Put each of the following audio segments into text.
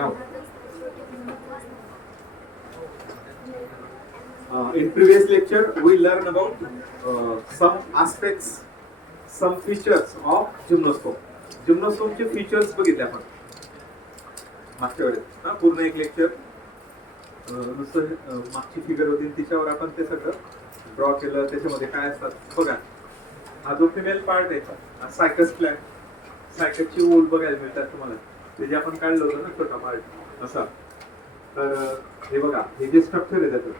Now, in previous lecture, we learned about some aspects, some features of gymnoscope. जिम्नोस्कोपचे features बघितले आपण मागच्या वेळेस पूर्ण एक लेक्चर नुसतं मागची फिगर होती तिच्यावर आपण ते सगळं ड्रॉ केलं. त्याच्यामध्ये काय असतात बघा, हा जो फिमेल पार्ट आहे हा सायकस प्लॅन, सायकसची वूल बघायला मिळतात तुम्हाला, ते जे आपण काढलं होतं ना छोटा पार्ट असा. तर हे बघा, हे जे स्ट्रक्चर आहे त्याचं,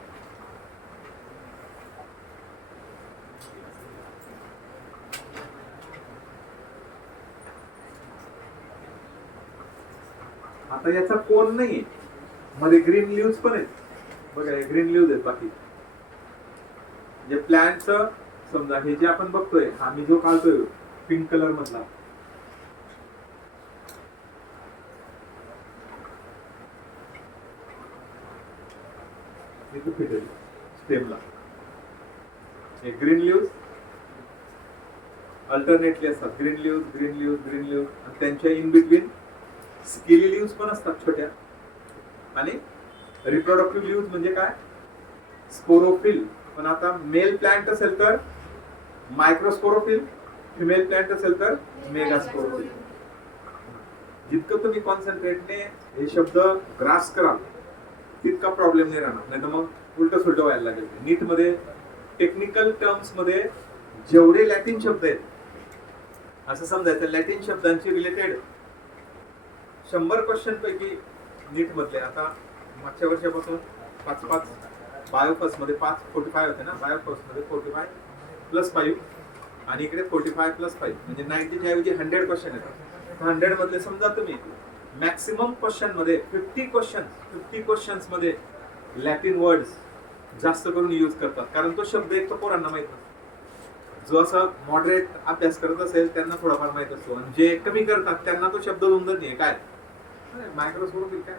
आता याचा कोण नाही, मध्ये ग्रीन लिव्स पण आहेत बघा, हे ग्रीन लिव्स आहेत. बाकी जे प्लॅनचं समजा हे जे आपण बघतोय, हा मी जो काढतोय पिंक कलर मधला, स्टेमला हे ग्रीन लिव्स अल्टरनेटली असतात, green leaves green leaves green leaves, आणि त्यांच्या इन बिटवीन स्किली लिव्स पण असतात छोट्या. आणि रिप्रोडक्टिव्ह लिव्स म्हणजे काय, स्पोरोफिल. पण आता मेल प्लांट असेल तर मायक्रोस्पोरोफिल, फिमेल प्लांट असेल तर मेगास्पोरोफिल. जितकं तुम्ही कॉन्सन्ट्रेटने हे शब्द ग्रास कराल तितका प्रॉब्लेम नाही राहणार, नाही तर मग उलट सुलट व्हायला लागेल. नीट मध्ये टेक्निकल टर्म्स मध्ये जेवढे लॅटिन शब्द आहेत असं समजायचं, लॅटिन शब्दांची रिलेटेड 100 क्वेश्चन पैकी नीट मधले, आता मागच्या वर्षापासून 5-5 बायोफर्स मध्ये 45 होते ना, बायोफर्स मध्ये 45+5 आणि इकडे 45+5 म्हणजे 90च्या ऐवजी 100 क्वेश्चन येतात. 100 मधले समजा तुम्ही मॅक्सिमम क्वेश्चन मध्ये 50 क्वेश्चन्स मध्ये लॅटिन वर्ड्स जास्त करून यूज करतात, कारण तो शब्द एक तर पोरांना माहित नसतो. जो असं मॉडरेट अभ्यास करत असेल त्यांना थोडाफार माहित असतो, आणि जे कमी करतात त्यांना तो शब्द उमजत नाही. काय मायक्रोस्कोपिक, काय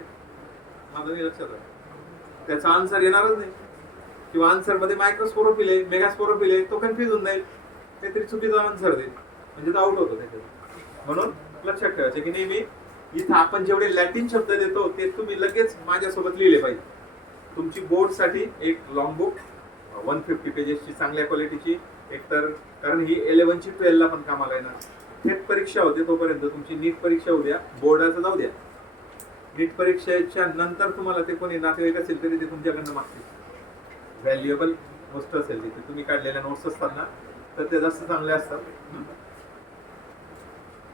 माझं नाही लक्षात आलं, त्याचा आन्सर येणारच नाही, किंवा आन्सर मध्ये मायक्रोस्पोरोफिल आहे मेगास्पोरोफिल आहे, तो कन्फ्युज होऊन जाईल, काहीतरी चुकीचा आन्सर देईल, म्हणजे तो आउट होतो त्याच्यात. म्हणून लक्षात ठेवायचं की नेहमी इथं आपण जेवढे लॅटिन शब्द देतो ते तुम्ही लगेच माझ्यासोबत लिहिले पाहिजे. तुमची बोर्ड साठी एक लॉंग बुक 150 पेजेसची चांगल्या क्वालिटीची, एकतर कारण ही 11वी 12ला पण कामाला येणार. थेट परीक्षा होते तोपर्यंत तुमची नीट परीक्षा होऊ द्या, बोर्डाचं जाऊ द्या. नीट परीक्षेच्या नंतर तुम्हाला ते कोणी नातेवाईक असेल तरी ते तुमच्याकडनं मागतील. व्हॅल्युएबल गोष्ट असेल तिथे तुम्ही काढलेल्या नोट्स असतात ना, तर ते जास्त चांगले असतात,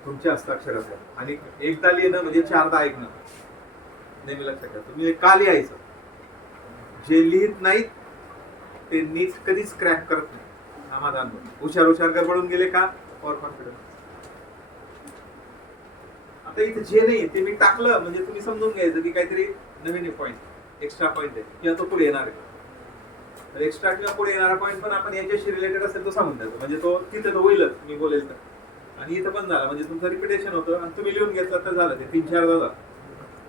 तुमच्या हस्ताक्षर असतात. आणि एकदा लिहिणं म्हणजे 4दा ऐकणं, नेहमी लक्षात घ्या. तुम्ही का लिहायचं, जे लिहित नाहीत ते नीट कधीच क्रॅक करत नाही, हा माझा अनुभव. हुशार गडबडून गेले का फॉर कॉन्फिडन्स. आता इथे जे नाही ते मी टाकलं म्हणजे तुम्ही समजून घ्यायचं की काहीतरी नवीन पॉईंट, एक्स्ट्रा पॉईंट आहे, किंवा तो पुढे येणार आहे. तर एक्स्ट्रा किंवा पुढे येणारा पॉईंट पण आपण याच्याशी रिलेटेड असेल तो सांगून द्यायचा, म्हणजे तो तिथे तो होईलच, मी बोलेल तर. आणि इथं पण झालं म्हणजे तुमचं रिपिटेशन होतं, आणि तुम्ही लिहून घेतलं तर झालं, ते 3-4 झालं.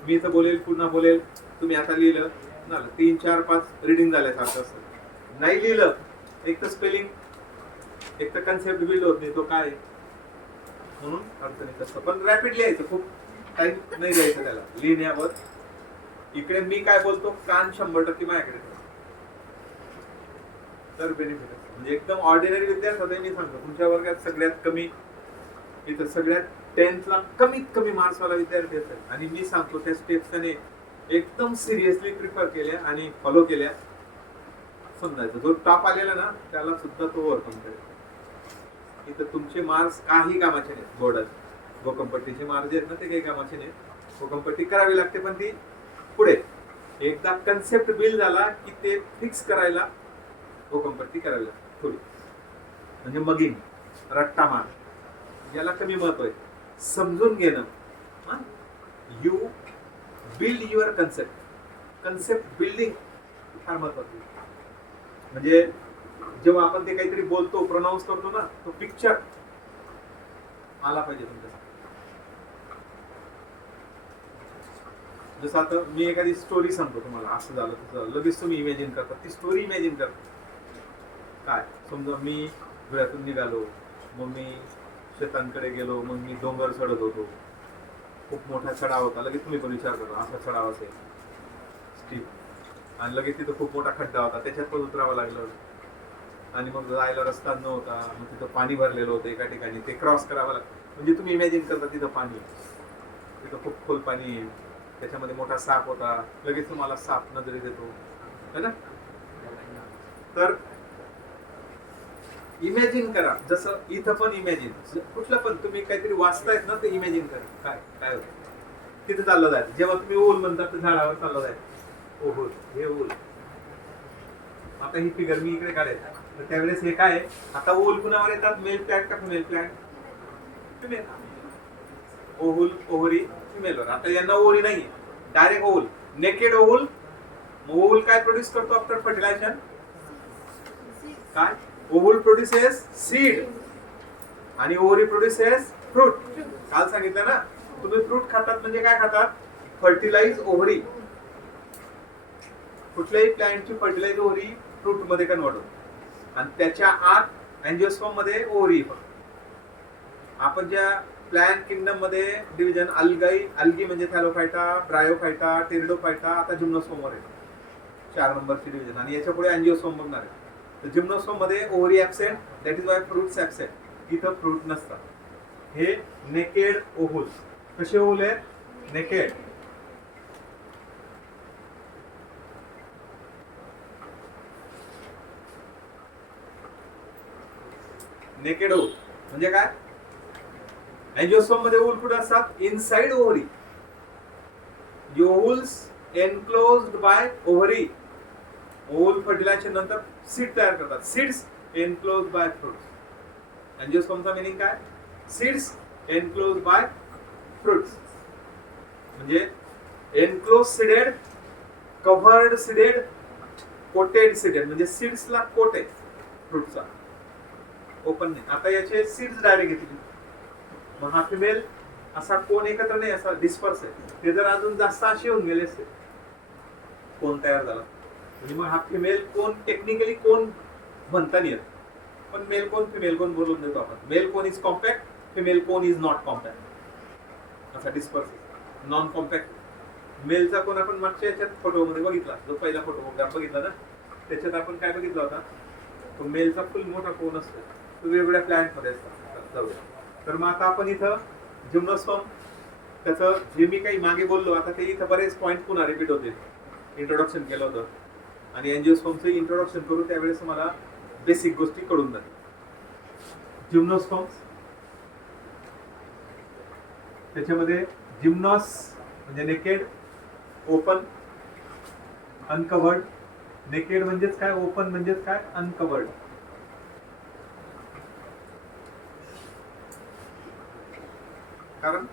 मी इथं बोलेल पुन्हा बोलेल, तुम्ही आता लिहिलं झालं, 3-4-5 रिडिंग झाल्यासारखं असतं. नाही लिहिलं एक तर स्पेलिंग, एक तर कन्सेप्ट बिल्ड होत नाही, तो काय म्हणून अडचणीत असतं. पण रॅपिड लिहायचं, खूप टाइम नाही द्यायचं त्याला लिहिण्यावर. इकडे मी काय बोलतो कान 100% माझ्याकडे तर बेनिफिट असतं. म्हणजे एकदम ऑर्डिनरी विद्यार्थी मी सांगतो, तुमच्या वर्गात सगळ्यात कमी, इथं सगळ्यात 10thला कमीत कमी मार्क्सवाला विद्यार्थी असेल, आणि मी सांगतो त्या स्टेप्स त्याने एकदम सिरियसली प्रिफर केल्या आणि फॉलो केल्या, समजायचं जो टॉप आलेला ना त्याला सुद्धा तो ओव्हरकम करेल. इथं तुमचे मार्क्स काही कामाचे नाहीत. बोर्डात भोकंपट्टीचे मार्क्स आहेत ना ते काही कामाचे नाहीत. भोकंपट्टी करावी लागते पण ती पुढे एकदा कन्सेप्ट बिल्ड झाला की ते फिक्स करायला भोकंपट्टी करावी लागते थोडी, म्हणजे मगिंग, रट्टा मार याला कमी महत्व आहे. समजून घेणं, you build your concept building फार महत्वाचं. म्हणजे जेव्हा आपण ते काहीतरी बोलतो, प्रोनाऊन्स करतो ना, तो पिक्चर आला पाहिजे तुमच्या. जसं आता मी एखादी स्टोरी सांगतो तुम्हाला, असं झालं तसं झालं, लगेच तुम्ही इमॅजिन करता, ती स्टोरी इमॅजिन करता. काय समजा मी धुळ्यातून निघालो, मग मी शेतांकडे गेलो, मग मी डोंगर चढत होतो, खूप मोठा चढाव होता, लगेच तुम्ही पण विचार करा असा चढाव असेल स्टीप, आणि लगेच तिथं खूप मोठा खड्डा होता, त्याच्यात पण उतरावं लागलं, आणि मग जायला रस्ता नव्हता, मग तिथं पाणी भरलेलं होतं एका ठिकाणी, ते क्रॉस करावं लागलं. म्हणजे तुम्ही इमॅजिन करता तिथं पाणी, तिथं खूप खोल पाणी आहे, त्याच्यामध्ये मोठा साप होता, लगेच तुम्हाला साप नजरेत येतो है ना. तर इमॅजिन करा, जसं इथं पण इमॅजिन, कुठलं पण तुम्ही काहीतरी वाचतायत ना, ते इमॅजिन करा काय काय होतं. तिथे चाललं जायचं, जेव्हा तुम्ही ओल म्हणता तर झाडावर चाललं जायचं, ओहोल हे ओल. आता ही फिगर मी इकडे काढेल, तर त्यावेळेस हे काय, आता ओल कुणावर येतात, मेल प्लॅन्ट का फिमेल प्लॅन्ट, फिमेल. ओहुल ओहरी फिमेलवर. आता यांना ओहरी नाही, डायरेक्ट ओहुल, नेकेड ओहुल. ओहुल काय प्रोड्यूस करतो आफ्टर फर्टिलायझेशन, काय, ओहुल प्रोड्युसेस सीड आणि ओव्हरी प्रोड्युसेस फ्रूट. काल सांगितलं ना, तुम्ही फ्रूट खातात म्हणजे काय खातात, फर्टिलाइज ओव्हरी. कुठल्याही प्लॅन्टची फर्टिलाइज ओव्हरी फ्रूट मध्ये कन्वर्ट होतो, आणि त्याच्या आत अँजिओस्पर्म मध्ये ओव्हरी. आपण ज्या प्लॅन्ट किंगडम मध्ये डिव्हिजन, अल्गी म्हणजे थॅलोफायटा, ब्रायोफायटा, टेरिडोफायटा, आता जिम्नोस्पर्म वर आहे 4 नंबरची डिव्हिजन, आणि याच्या पुढे अँजिओस्पर्म बघणार आहे. तर जिम्नोस्पर्म मध्ये ovary absent, that is Y fruits absent, इथं फ्रूट नसतात. हे नेकेड ओव्हुल. कसे ओव्हुल आहेत, नेकेड. नेकेड ओव्हुल म्हणजे काय, अँजिओस्पर्म मध्ये ओव्हुल कुठे असतात, inside ovary. Ovules enclosed by ovary. Ovule fertilization नंतर सीड तयार करतात, सीड्स एनक्लोज्ड बाय फ्रूट्स. अँजिओस्पर्मचा मीनिंग काय, सीड्स एनक्लोज्ड बाय फ्रूट्स. म्हणजे enclose seeded, covered seeded, coated seeded. म्हणजे सीड्सला कोट आहे फ्रूटचा, ओपन नाही. आता याचे सीड्स डायरेक्ट येतील, मग हा फिमेल असा कोण एकत्र नाही, असा डिस्पर्स आहे. ते जर अजून जास्त असे होऊन गेले असते, कोण तयार झाला, म्हणजे मग हा फिमेल कोण टेक्निकली कोण म्हणता नाही येत, पण मेल कोण फिमेल कोण बोलून देतो आपण. मेल कोण इज कॉम्पॅक्ट, फिमेल कोण इज नॉट कॉम्पॅक्ट, असा डिस्पर्स. नॉन कॉम्पॅक्ट मेलचा कोण आपण मागच्या याच्यात फोटो मध्ये बघितला, जो पहिला फोटोग्राफ बघितला ना, त्याच्यात आपण काय बघितला होता, तो मेलचा फुल मोठा कोण असतो, तो वेगवेगळ्या प्लॅन्ट मध्ये असतात. तर मग आता आपण इथं जिम्नोस्पर्म, त्याचं जे मी काही मागे बोललो, आता ते इथं बरेच पॉईंट पुन्हा रिपीट होते. इंट्रोडक्शन केलं होतं, आणि अँजिओस्पर्मचं इंट्रोडक्शन करू त्यावेळेस मला बेसिक गोष्टी कळून जातील. जिम्नोस्पर्म, त्याच्यामध्ये जिम्नॉस म्हणजे नेकेड, ओपन, अनकवर्ड. नेकेड म्हणजेच काय, ओपन म्हणजेच काय, अनकवर्ड. कारण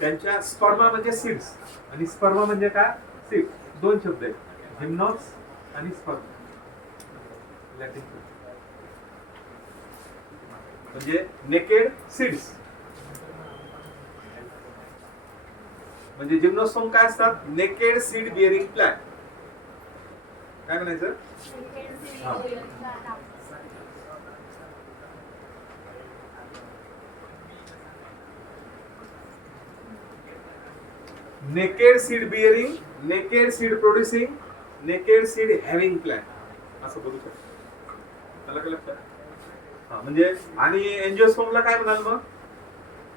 त्यांच्या स्पर्मा म्हणजे सीड्स, आणि स्पर्मा म्हणजे काय, सीड. दोन शब्द आहेत, जिम्नॉस आणि स्पर्म. लॅटिन म्हणजे नेकेड सीड्स. म्हणजे जिम्नोस्पर्म काय असतात, नेकेड सीड बिअरिंग प्लॅंट. काय म्हणायचं, naked seed bearing, naked seed producing, naked seed having plant, असं बोलू शकतो. आलं का लक्षात. हा म्हणजे, आणि एंजिओस्पर्मला काय म्हणाल मग,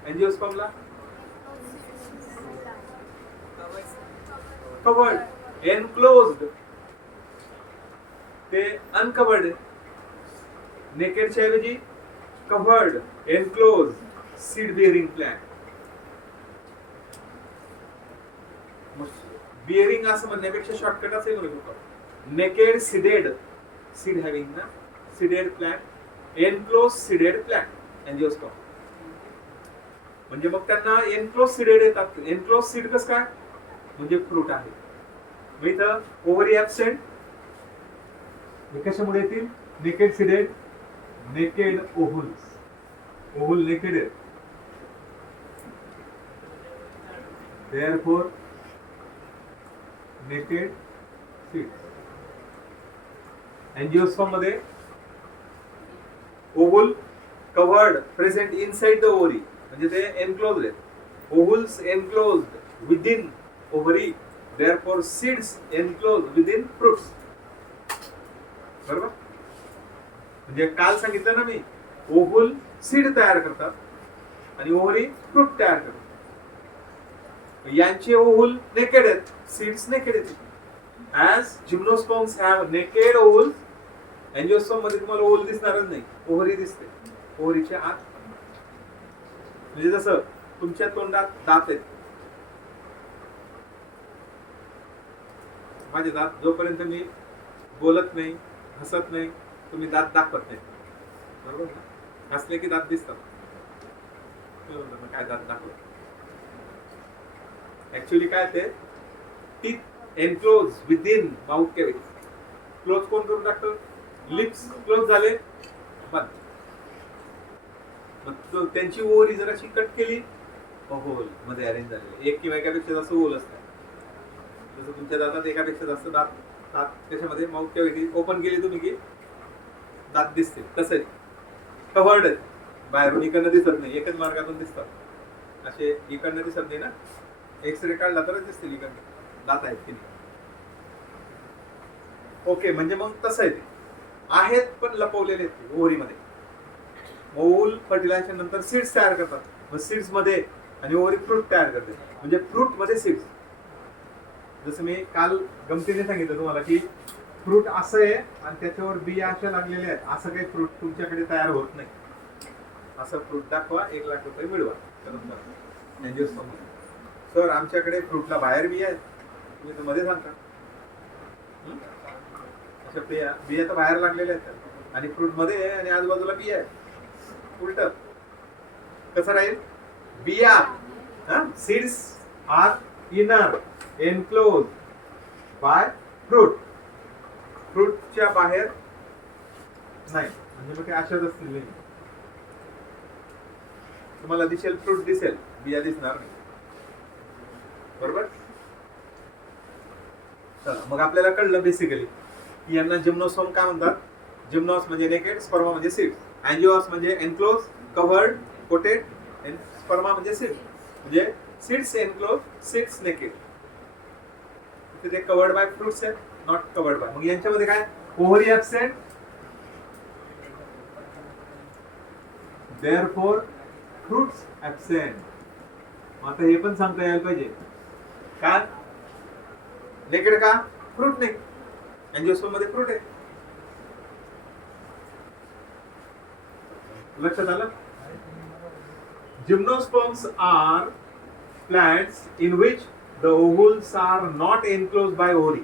एंजिओस्पर्मला कवर्ड, एनक्लोज्ड, ते अनकवर्ड. नेकेडच्या ऐवजी covered, enclose, seed bearing plant. Bearing असं म्हणण्यापेक्षा शॉर्टकट असे म्हणू शकतो, नेकेड सीडेड, सीड हॅव्हिंग ना, seeded plant, enclose seeded plant, angiosperm. म्हणजे मग त्यांना एनक्लोज सीडेड येतात. एनक्लोज सीड कसं काय, म्हणजे फ्रूट आहे. मग इथं ओव्हरी ऍबसेंट, कशामुळे येतील, naked seeded, naked ovules. Ovule naked आहे, therefore नेकेड सीड. एंजिओस्पर्म मध्ये ovule covered, present inside the ovary, म्हणजे ते एनक्लोज आहेत. ovules enclosed within ovary, therefore seeds enclosed within fruits. बरोबर. म्हणजे काल सांगितलं ना मी, ओव्हल सीड तयार करतात आणि ओव्हरी फ्रूट तयार करतात. यांचे ओव्हल नेकेड आहेत, सीड्स नेकेड आहेत. As gymnosperms have naked ovules, angiosperm मध्ये तुम्हाला ओव्हल दिसणारच नाही, ओव्हरी दिसते. ओव्हरीच्या आत म्हणजे जसं तुमच्या तोंडात दात आहेत, माझे दात जोपर्यंत मी बोलत नाही, हसत नाही, तुम्ही दात दाखवत नाही. बरोबर ना? हसले की दात दिसतात. काय दात दाखवत? ऍक्च्युअली काय ते teeth enclose within mouth cavity. Close कोण करून टाकतं? लिप्स क्लोज झाले, बंद. मग त्यांची ओव्हरी जर अशी कट केली, होल मध्ये अरेंज झालेले एक किंवा एकापेक्षा जास्त होल असतात. जसं तुमच्या दातात एकापेक्षा जास्त दात, त्याच्यामध्ये माउथ कॅव्हिटी ओपन केली तुम्ही की दात दिसते. तसं कव्हर्ड आहेत, बाहेरून इकडनं दिसत नाही, एकच मार्गातून दिसतात. असे इकडनं दिसत नाही ना, एक्सरे काढला तरच दिसतील इकडनं दात आहेत की नाही. ओके, म्हणजे मग तसं आहे, ते आहेत पण लपवलेले आहेत ओव्हरीमध्ये. ओव्हल फर्टिलायझेशन नंतर सीड्स तयार करतात, मग सीड्स मध्ये आणि ओव्हरी फ्रूट तयार करते, म्हणजे फ्रूट मध्ये सीड्स. जसं मी काल गमतीने सांगितलं तुम्हाला की फ्रूट असं आहे आणि त्याच्यावर बिया अशा लागलेल्या आहेत, असं काही फ्रूट तुमच्याकडे तयार होत नाही. असं फ्रूट दाखवा, 1 लाख रुपये मिळवा. सर आमच्याकडे फ्रूटला बाहेर बिया आहेत, तुम्ही तर मध्ये सांगता. अशा बिया तर बाहेर लागलेल्या आहेत आणि फ्रूट मध्ये आहे आणि आजूबाजूला बिया आहे. उलट कसं राहील? बिया, seeds are inner enclose by fruit, फ्रूटच्या बाहेर नाही. म्हणजे मग ते अशाच असतील, तुम्हाला दिसेल फ्रूट दिसेल, बिया दिसणार नाही. बरोबर. मग आपल्याला कळलं बेसिकली की यांना जिम्नोस्पर्म काय म्हणतात. जिम्नॉस म्हणजे नेकेड, स्पर्मा म्हणजे सीड. अँजिओस म्हणजे एनक्लोज, कव्हर्ड, कोटेड, आणि स्पर्मा म्हणजे सीड. म्हणजे सीड्स एनक्लोज, सीड्स नेकेड. ते कव्हर्ड बाय फ्रूट्स आहेत, नॉट कव्हर्ड बाय. मग यांच्यामध्ये काय? Ovary absent, therefore fruits absent. आता हे पण सांगता यायला पाहिजे का नेकेड का? फ्रूट नाही, अँजिओस्पर्म मध्ये फ्रूट आहे. लक्षात आलं? Gymnosperms are plants in which the ovules are not enclosed by ovary.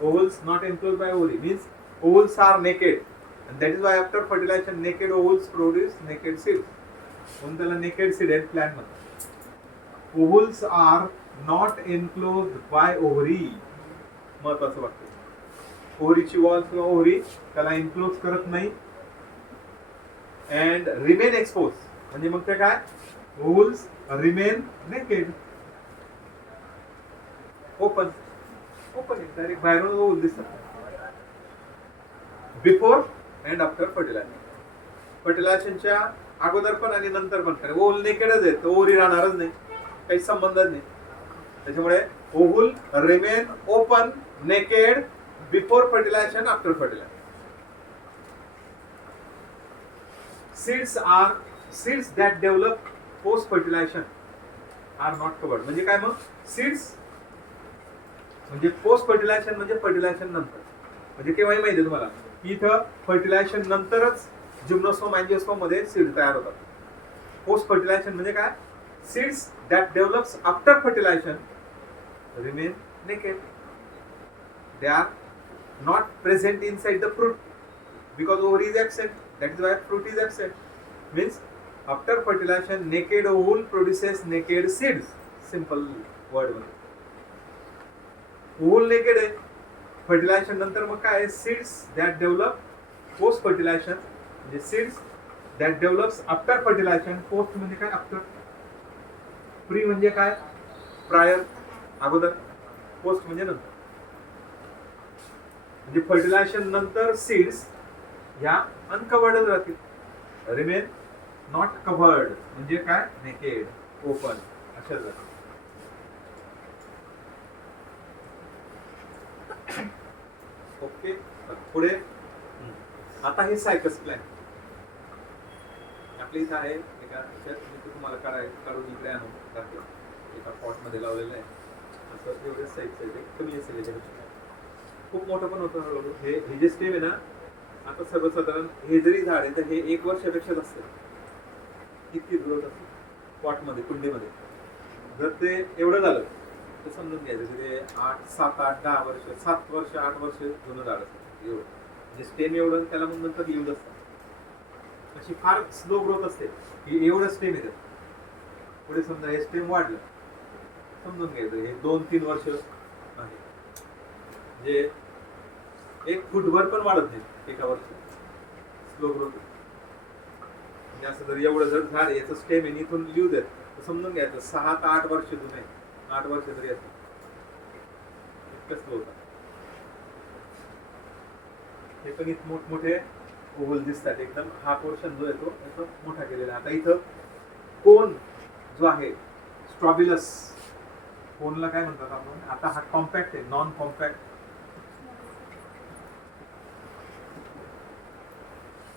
Ovules not enclosed by ovary means ovules are naked, and that is why after fertilization naked ovules produce naked seeds. म्हणून त्याला naked seeded plant म्हणतात. Ovules are not enclosed by ovary. महत्वाचं वाक्य. ओव्हरीची wall किंवा ovary त्याला enclose करत नाही. and remain exposed. म्हणजे मग ते काय? Ovules remain naked. Open direct बाहेरून ओव्हल दिसतात. Before and after fertilization. फर्टिलायझेशनच्या अगोदर पण आणि नंतर पण ओव्हल नेकेडच आहे, ओव्हरी राहणारच नाही, काही संबंधच नाही. त्याच्यामुळे ovule remain open naked before fertilisation, after fertilisation. Seeds that develop post fertilization are not covered. म्हणजे काय? मग सीड्स म्हणजे पोस्ट फर्टिलायझेशन म्हणजे फर्टिलायझेशन नंतर. म्हणजे केव्हाही माहिती आहे तुम्हाला की इथं फर्टिलायझेशन नंतरच जिम्नोस्पर्म अँजिओस्पर्म मध्ये सीड तयार होतात. पोस्ट फर्टिलायझेशन म्हणजे काय? Seeds that develops after fertilisation remain naked. They are not present inside the fruit because ovary is absent. That is why fruit is absent. Means after fertilization, naked ovule produces naked seeds. Simple word मध्ये. Ovule naked आहे. Fertilization नंतर मग काय? Seeds that develop post fertilization. म्हणजे seeds that develops after fertilization. Post म्हणजे काय? After. Pre म्हणजे काय? Prior. अगोदर. Post म्हणजे नंतर. म्हणजे fertilization नंतर seeds या अनकवर्ड राहतील. रिमेन नॉट कव्हर्ड म्हणजे काय? नेकेड. ओपन अशा जातात. ओके, पुढे आता हे सायकस प्लॅन आपल्या इथं आहे. एका मी तुम्हाला काढून इकडे आणून टाकलं. एका पॉटमध्ये लावलेलं आहे. असं एवढे साईज आहे, कमी असेल याच्यापेक्षा. खूप मोठं पण होतं हळूहळू. हे जे स्टेम आहे ना, आता सर्वसाधारण हे जरी झाड आहे तर हे 1 वर्षापेक्षा जास्त इतकी ग्रोथ असते पॉटमध्ये, कुंडीमध्ये. जर ते एवढं झालं तर समजून घ्यायचं की ते 7, 8, 10 वर्ष, 7 वर्ष, 8 वर्ष जुनं झाड असतं एवढं. म्हणजे स्टेम एवढं, त्याला मग नंतर यूज असतं. अशी फार स्लो ग्रोथ असते की एवढं स्टेम येतं. पुढे समजा हे स्टेम वाढलं, समजून घ्यायचं हे 2-3 वर्ष आहे. म्हणजे 1 फूटभर पण वाढत नाही एका वर्षी. Slow growth. म्हणजे असं जर एवढं जर झाड याचं स्टेम आहे इथून यूज आहे तर समजून घ्यायचं 6 ते 8 वर्ष जुने, 8 वर्ष तरी असतं. इतकं स्लो होतं. हे पण इथं मोठमोठे ओव्हल दिसतात एकदम. हा पोर्शन जो आहे तो एकदम मोठा केलेला. आता इथं कोन जो आहे स्ट्रॉबिलस, कोनला काय म्हणतात आपण. आता हा कॉम्पॅक्ट आहे, नॉन कॉम्पॅक्ट.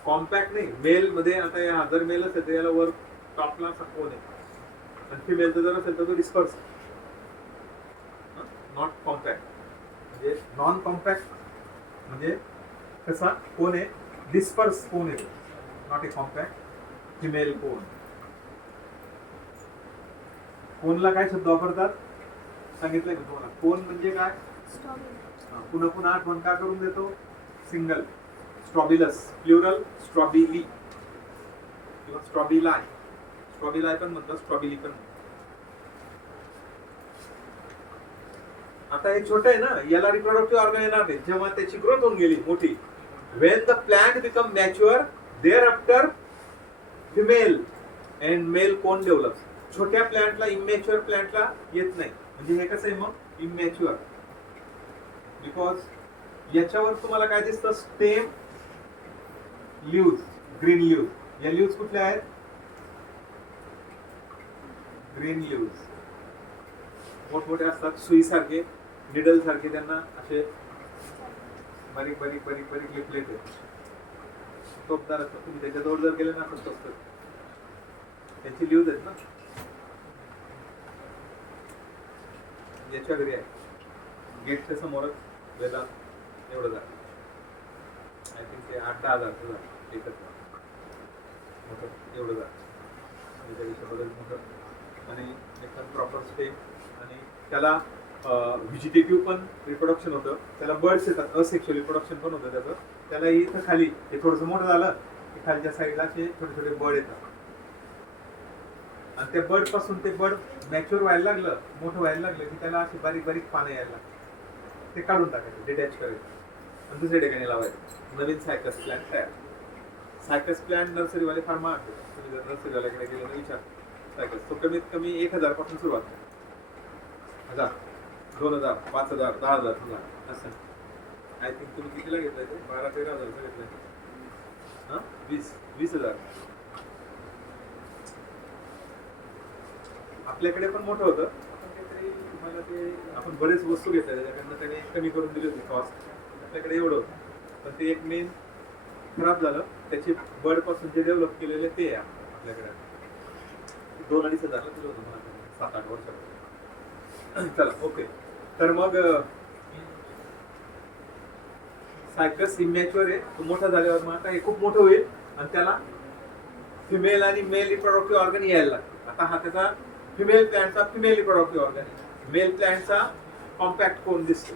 कॉम्पॅक्ट नाही, मेल मध्ये. आता हा जर मेल असेल तर याला वर टॉपला असा कोन आहे, आणि फिमेलचा जर असेल तर तो डिस्पर्स. Not compact. म्हणजे नॉन कॉम्पॅक्ट म्हणजे कसा कोन आहे, डिस्पर्स कोन आहे, नॉट ए कॉम्पॅक्ट फिमेल कोन. कोनला काय शब्द वापरतात सांगितलंय का तुम्हाला. कोन म्हणजे काय, पुन्हा पुन्हा आठवण का करून देतो. सिंगल स्ट्रॉबिलस, प्लुरल स्ट्रॉबिली किंवा स्ट्रॉबिलाय. स्ट्रॉबिलाय पण म्हणतात, स्ट्रॉबिली पण. आता हे छोटं आहे ना, याला रिप्रोडक्टिव्ह ऑर्गन येणार नाही जेव्हा त्याची ग्रोथ होऊन गेली मोठी. When the plant become mature, thereafter female and male cone develops. छोट्या प्लांटला, इमॅच्युअर प्लांटला येत नाही. म्हणजे हे कसं आहे मग, इमॅच्युअर. बिकॉज याच्यावर तुम्हाला काय दिसतं, स्टेम, लीव्ज, ग्रीन लीव्ज. या लीव्ज कुठल्या आहेत, ग्रीन लीव्ज. मोठमोठे असतात, सुई सारखे, निडल सारखे. त्यांना असे बारीक बारीक बारीक बारीक लिपलेट आहेत, टोपदार असतात. तुम्ही त्याच्याजवळ जर गेले ना असं टोपतात. त्यांची लीव्ज आहेत ना. याच्या घरी आहे, गेटच्या समोरच वेदांत एवढं झालं. आय थिंक ते 8-10 हजारचं झालं एकच मोठं एवढं झालं. त्याच्यापेक्षा बदल मोठं आणि एकदम प्रॉपर स्टेम. आणि त्याला व्हेजिटेटिव्ह पण रिप्रोडक्शन होतं. त्याला बर्ड्स येतात, असेक्शुअल रिप्रोडक्शन पण होतं त्याचं. त्याला इथं खाली हे थोडंसं मोठं झालं की खालच्या साईडला असे छोटे छोटे बर्ड येतात. आणि त्या बर्ड पासून ते बर्ड मॅच्युअर व्हायला लागलं, मोठं व्हायला लागलं की त्याला अशी बारीक बारीक पानं यायला लागतात. ते काढून टाकायचे, डिटॅच करायचे आणि दुसऱ्या ठिकाणी लावायचे. नवीन सायकस प्लॅन्ट तयार. सायकस प्लॅन्ट नर्सरीवाले फार महाग देतात. तुम्ही जर नर्सरीवाल्याकडे गेले तर विचार. सायकस तो कमीत कमी 1000 पासून सुरुवात आहे. 1000, 2000, 5000, 10000 असं. आय थिंक तुम्ही कितीला घेतलंय ते, 12-13 हजारचं घेतलंय. 20,000. आपल्याकडे पण मोठं होतं, काहीतरी तुम्हाला ते आपण बरेच वस्तू घेतल्या त्याच्याकडनं त्याने कमी करून दिली होती कॉस्ट. आपल्याकडे एवढं होतं, पण ते एक मेन खराब झालं. त्याचे बर्ड पासून जे डेव्हलप केलेले ते आहे आपल्याकडे. 2-2.5 हजारला दिलं होतं मला 7-8 वर्षापूर्वी. चला ओके. तर मग सायकस इमॅच्युअर आहे, तो मोठा झाल्यावर मग आता हे खूप मोठं होईल आणि त्याला फिमेल आणि मेल रिप्रोडक्टिव्ह ऑर्गन यायला लागतं. आता हा त्याचा फिमेल प्लॅन्टचा फिमेल रिप्रोडक्टिव्ह ऑर्गन आहे. मेल प्लॅन्टचा कॉम्पॅक्ट कोन दिसतो,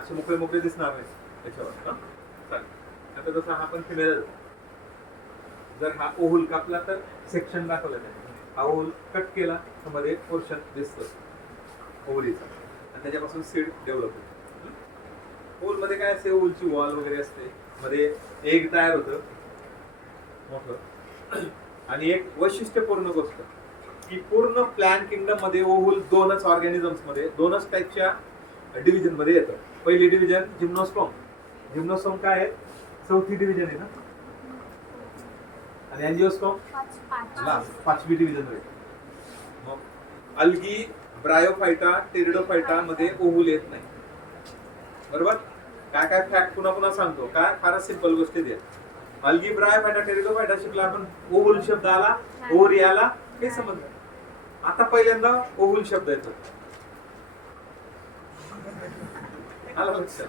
असे मोकळे मोकळे दिसणार नाही त्याच्यावर. चालेल. आता जसा हा पण फिमेल, जर हा ओव्हल कापला तर सेक्शन दाखवलं जाईल. हा ओव्हल कट केला तर मध्ये पोर्शन दिसतं ओव्हलीचा आणि त्याच्यापासून सीड डेव्हलप होतं. ओव्हल मध्ये काय असते, ओव्हलची वॉल वगैरे असते, मध्ये एग तयार होतं मोठं. आणि एक वैशिष्ट्यपूर्ण गोष्ट की पूर्ण प्लॅन्ट किंगडम मध्ये ओव्हल 2च ऑर्गॅनिझम्स मध्ये, 2च टाईपच्या डिव्हिजन मध्ये येतं. पहिली डिव्हिजन जिम्नोस्पर्म. जिम्नोस्पर्म काय आहे, चौथी डिव्हिजन आहे ना. आणि अँजिओस्पर्म लास्ट 5वी डिव्हिजन मध्ये. अल्गी, ब्रायोफायटा, टेरिडोफायटा मध्ये ओव्हूल येत नाही. बरोबर. काय काय फॅक्ट पुन्हा पुन्हा सांगतो. काय फारच सिंपल गोष्टी द्या. अल्गी, ब्रायोफायटा, टेरिडोफायटा शिकला आपण. ओव्हूल शब्द आला, ओव्हरी आला, हे समजलं. आता पहिल्यांदा ओव्हूल शब्द येतो. आला लक्षात.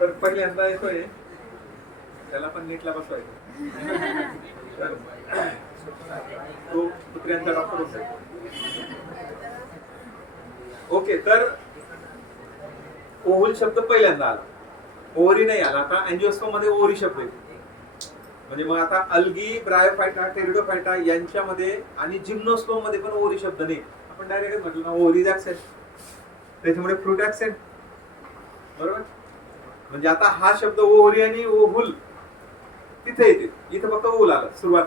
तर पहिल्यांदा येतोय, त्याला पण नीटला बसवायचं. तो कुत्र्यांचा डॉक्टर होता. ओके, तर ओव्हल शब्द पहिल्यांदा आला, ओव्हरी नाही आला. आता अँजिओस्पर्म मध्ये ओव्हरी शब्द येतो. म्हणजे मग आता अल्गी, ब्रायोफायटा, टेरिडोफायटा यांच्यामध्ये आणि जिम्नोस्पर्म मध्ये पण ओव्हरी शब्द नाही. आपण डायरेक्ट म्हटलं ना ओव्हरीज ऍक्सेंट, त्याच्यामुळे फ्रूट ऍक्सेंट. बरोबर. म्हणजे आता हा शब्द ओव्हरी आणि ओव्हूल तिथे येते. इथे फक्त ओव्हूल आला सुरुवात.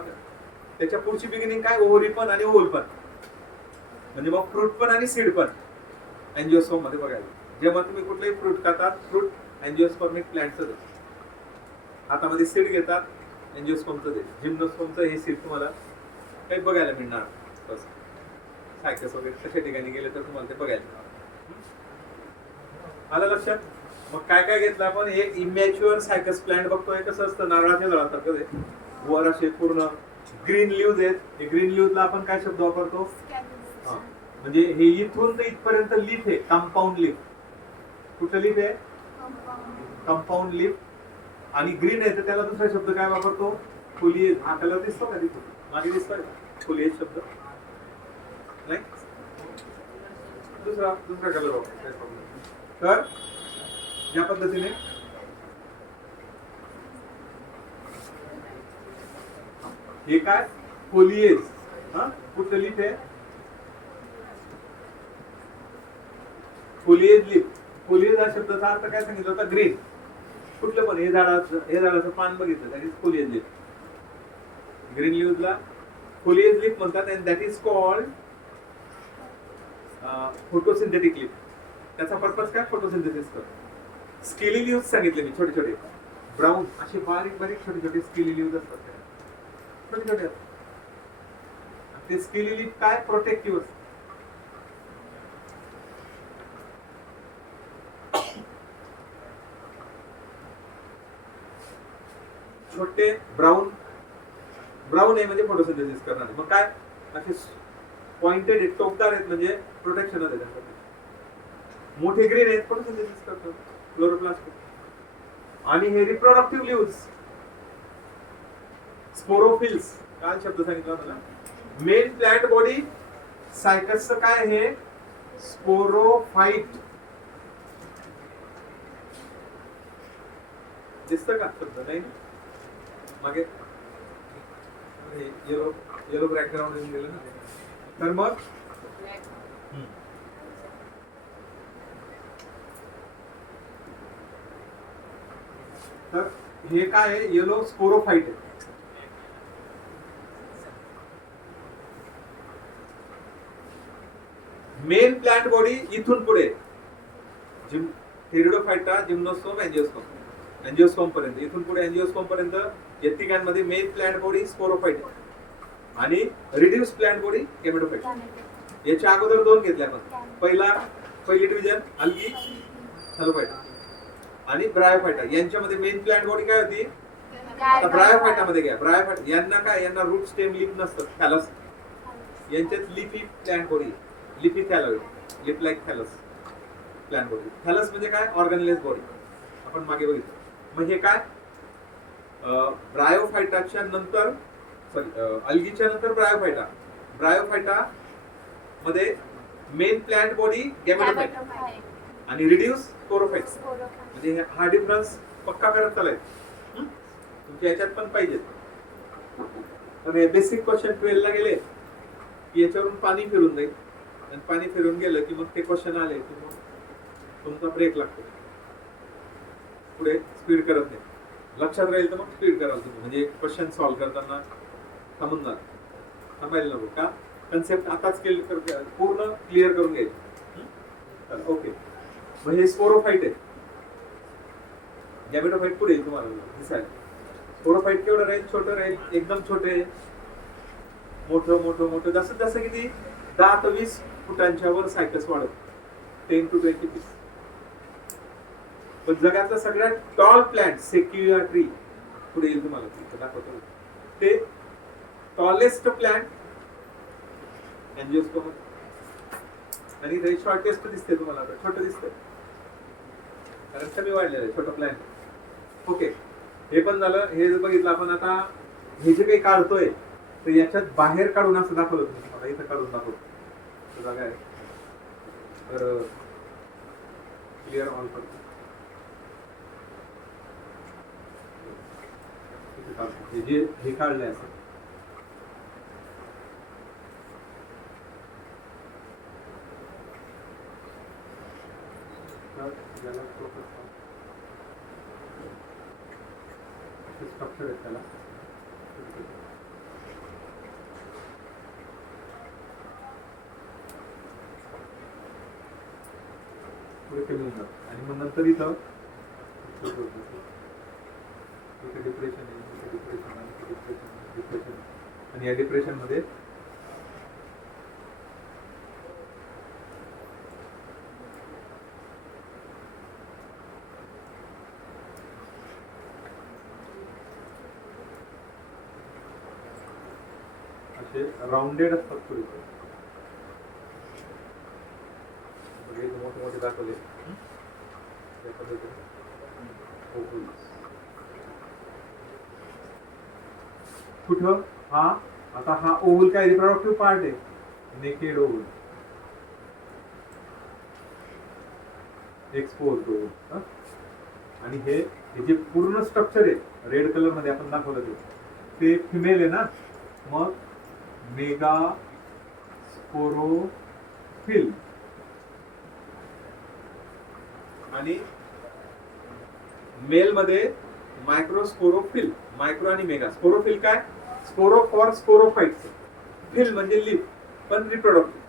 त्याच्या पुढची बिगिनिंग काय, ओव्हरी पण आणि ओव्हूल पण. म्हणजे मग फ्रूट पण आणि सीड पण अँजिओस्पर्म मध्ये बघायला. जेव्हा तुम्ही कुठलेही फ्रूट खातात, फ्रूट अँजिओस्पर्मिक प्लांटचं हातामध्ये सीड घेतात, अँजिओस्पर्मचं दे. जिम्नोस्पर्मचं हे सीड तुम्हाला काही बघायला मिळणार. सायकस वगैरे तशा ठिकाणी गेले तर तुम्हाला ते बघायला. आलं लक्षात. मग काय काय घेतलं आपण. हे इमॅच्युअर सायकस प्लांट बघतोय. कसं असतं, नारळाच्या झाडासारखं आहे. वर असे पूर्ण ग्रीन लिव्ज आहेत. हे ग्रीन लिव्जला आपण काय शब्द वापरतो. म्हणजे हे इथून तर इथपर्यंत लीफ आहे, कंपाऊंड लीफ. कुठलं लीफ आहे, कंपाऊंड लीफ. आणि ग्रीन आहे तर त्याला दुसरा शब्द काय वापरतो, फोलिएज. हा कलर दिसतो का तिथे मागे, दिसतोय फोलिएज शब्द नाही, दुसरा कलर वापरतो. तर या पद्धतीने हे काय, फोलिएज. कुठलं लीफ आहे, फोलिएज लीफ. फोलिएज हा शब्दाचा अर्थ काय सांगितलं होता, ग्रीन. कुठलं पण हे झाडाचं पान बघितलं that is foliage leaf. Green लीव्हजला फोलिएज लीफ म्हणतात. And that is called photosynthetic leaf. त्याचा पर्पज काय, फोटोसिंथेसिस करतो. स्केली लीव्हज सांगितले मी, छोटे छोटे ब्राऊन असे बारीक बारीक छोटे छोटे स्केली लीव्हज असतात. छोटे छोटे ते स्केली लीफ काय, प्रोटेक्टिव्ह असतात. छोटे ब्राऊन आहे म्हणजे फोटोसिंथेसिस करणार. मग काय असे पॉइंटेड आहेत, टोकदार आहेत, म्हणजे प्रोटेक्शन आहे त्याच्यासाठी. मोठे ग्रीन आहेत, फोटोसिंथेसिस करतात, क्लोरोप्लास्ट. आणि हे रिप्रोडक्टिव्ह लीव्हज, स्पोरोफिल्स. काय शब्द सांगितला होता ना, मेन प्लांट बॉडी सायकसचं काय आहे, स्पोरोफाइट. दिसतं का शब्द, नाही मागे येलो बॅकग्राऊंड येऊन गेलं ना. तर मग तर हे काय आहे, येलो स्पोरोफाइट आहे. मेन प्लांट बॉडी इथून पुढे टेरिडोफायटा, जिम्नोस्पर्म, अँजिओस्पर्म पर्यंत. इथून पुढे अँजिओस्पर्म पर्यंत या तिघांमध्ये मेन प्लांट बॉडी स्पोरोफाइट आणि रिड्यूस प्लांट बॉडी गेमेटोफाइट. याच्या अगोदर दोन घेतले आपण. पहिली डिव्हिजन अल्गी, थॅलोफायटा आणि ब्रायोफायटा. यांच्यामध्ये मेन प्लांट बॉडी काय होती, आता ब्रायोफायटा मध्ये घ्या. ब्रायोफायटा यांना काय, यांना रूट, स्टेम, लीफ नसतं, थॅलस. यांच्यात leafy plant body, leafy thalloid, leaf like thallus plant body. Thallus म्हणजे काय, ऑर्गनलेस बॉडी, आपण मागे बघितलं. मग हे काय, ब्रायोफायटाच्या नंतर, अल्गीच्या नंतर ब्रायोफायटा मध्ये मेन प्लांट बॉडी गॅमेटोफाइट आणि रिड्यूस स्पोरोफाइट. म्हणजे हा डिफरन्स पक्का करत चालायचं. तुमच्या याच्यात पण पाहिजे. तर हे बेसिक क्वेश्चन 12 ला गेले की याच्यावरून पाणी फिरून जाईल. आणि पाणी फिरून गेलं की मग ते क्वेश्चन आले की मग तुमचा ब्रेक लागतो, पुढे स्पीड करत नाही. लक्षात राहील तर मग स्पीड कराल तुम्ही. म्हणजे क्वेश्चन सॉल्व्ह करताना थांबून जा, थांबायला नको. का, कन्सेप्ट आताच पूर्ण क्लिअर करून घ्यायचे. ओके. मग हे स्पोरोफाइट आहे. गॅमेटोफाइट पुढे तुम्हाला दिसायला. स्पोरोफाइट केवढं राहील, छोटं राहील, एकदम छोटे, मोठं. जसं किती 10 ते 20 फुटांच्या वर सायकस वाढत 10 to 20 feet. पण जगातला सगळ्यात टॉल प्लांट सेक्युया ट्री पुढे येईल तुम्हाला दाखवतो. ते टॉलेस्ट प्लांट अँजिओस्पर्म आणि ते शॉर्टेस्ट दिसते तुम्हाला, छोटं दिसतंय कारण कमी वाढलेलं आहे छोटं प्लांट. ओके, हे पण झालं. हे बघितलं आपण. आता हे जे काही काढतोय तर याच्यात बाहेर काढून असं दाखवलं तुम्ही मला, इथं काढून दाखवतो जागा आहे तर क्लिअर ऑन करतो. जे हे काढलंय असं स्ट्रक्चर आहे त्याला. पुढे कमी होणार आणि मग नंतर इथं डिप्रेशन आहे, डिप्रेशन आणि या डिप्रेशन मध्ये असे राउंडेड असतात थोडे मोठे मोठे दाखवले त्या पद्धतीने. कुठं हा आता हा ओव्हल काय रिप्रोडक्टिव्ह पार्ट आहे, नेकेड ओव्हल, एक्सपोज ओव्हल. आणि हे जे पूर्ण स्ट्रक्चर आहे रेड कलर मध्ये आपण दाखवलं ते फिमेल आहे ना, मग मेगा स्पोरोफिल आणि मेल मध्ये मायक्रोस्पोरोफिल. मायक्रो आणि मेगा. स्पोरोफिल काय? स्पोरो फॉर स्पोरोफाइट्स, फिल म्हणजे लिव्ह पण रिप्रोडक्टिव्ह,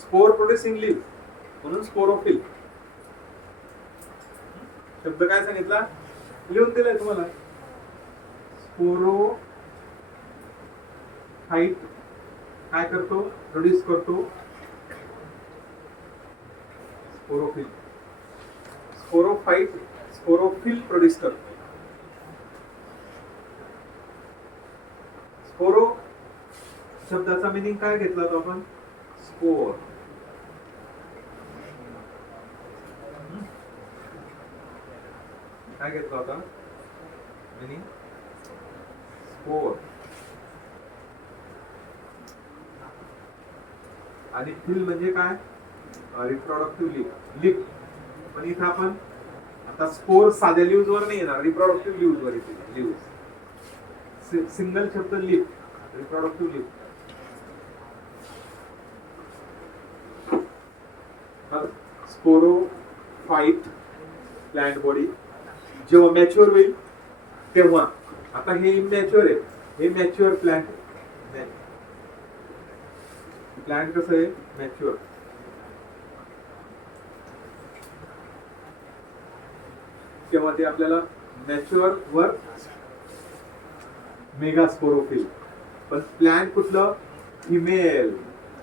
स्पोर प्रोड्युसिंग लिव्ह म्हणून स्पोरोफिल. शब्द काय सांगितला लिहून दिलाय तुम्हाला. स्पोरोफाइट काय करतो? प्रोड्यूस करतो स्पोरोफिल. स्पोरोफाइट स्पोरोफिल प्रोड्यूस करतो. स्पोरो शब्दाचा मीनिंग काय घेतला होता आपण? स्पोर. काय घेतला होता मीनिंग? स्पोर. आणि फिल म्हणजे काय? Reproductive leaf. पण इथं आपण आता स्पोर साध्या लिव्ज वर नाही येणार, रिप्रोडक्टिव्ह लिव्ज वर येते. लिव्ज सिंगल शब्द leaf, reproductive leaf. Sporophyte plant body जेव्हा मॅच्युअर होईल तेव्हा, आता हे इमॅच्युअर आहे, हे मॅच्युअर प्लांट. प्लांट कसं आहे? मॅच्युअर. तेव्हा ते आपल्याला मॅच्युअर वर मेगा स्पोरोफिल. पण प्लांट कुठलं? फिमेल.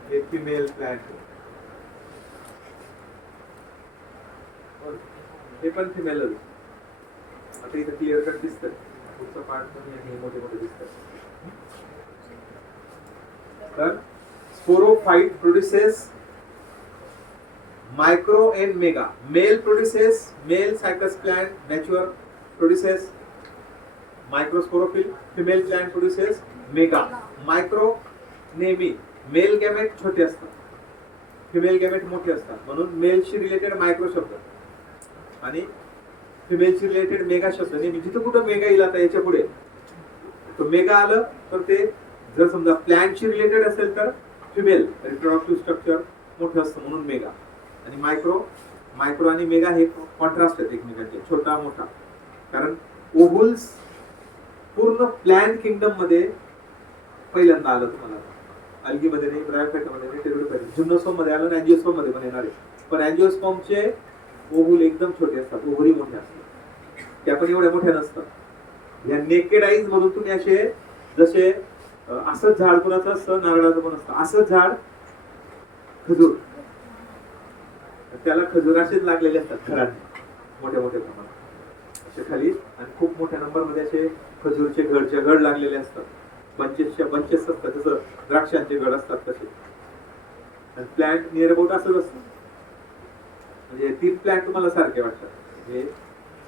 हे फिमेल प्लांट. हे पण फिमेलच. आता इथं क्लिअर कट दिसतं, पुढचं पार्ट पण हे मोठे मोठे दिसतात. तर sporophyte produces micro and mega. Male produces male cycas plant, mature produces microsporophyll. Female plant produces mega. Micro नेहमी मेल गॅमेट छोटे असतात, फिमेल गॅमेट मोठे असतात, म्हणून मेलशी रिलेटेड मायक्रो शब्द आणि फिमेलशी रिलेटेड मेगा शब्द. नेहमी जिथं कुठं मेगा येईल आता याच्या पुढे तो मेगा आलं तर ते जर समजा प्लांटशी रिलेटेड असेल तर फिमेल रिप्रोडक्टिव्ह स्ट्रक्चर मोठं असतं म्हणून मेगा. आणि मायक्रो आणि मेगा हे कॉन्ट्रास्ट आहेत एकमेकांचे, छोटा मोठा. कारण ओव्हल्स पूर्ण प्लांट किंगडम मध्ये पहिल्यांदा आलं तुम्हाला. अल्गी मध्ये नाही, ब्रायोफाइटा मध्ये नाही, टेरिडोफाइटा, जिम्नोस्पर्म मध्ये आलं आणि अँजिओस्पर्म मध्ये पण येणार आहे. पण अँजिओस्पर्मचे ओव्हल एकदम छोटे असतात, ओव्हरी मोठे असतात, त्या पण एवढ्या मोठ्या नसतात. या नेकेड आईज मधून तुम्ही असे जसे असंच झाड कोणाचं असतं, नारळाचं पण असतं, असंच झाड खजूर, त्याला खजूर असेच लागलेले असतात घरांनी मोठ्या मोठ्या प्रमाणात असे खाली, आणि खूप मोठ्या नंबर मध्ये असे खजूरचे घड लागलेले असतात. बंचेसच्या बंचेस असतात, जसं द्राक्षांचे घड असतात तसे. आणि प्लॅन्ट नियर अबाउट असंच असतं. म्हणजे 3 प्लॅन्ट तुम्हाला सारखे वाटतात. हे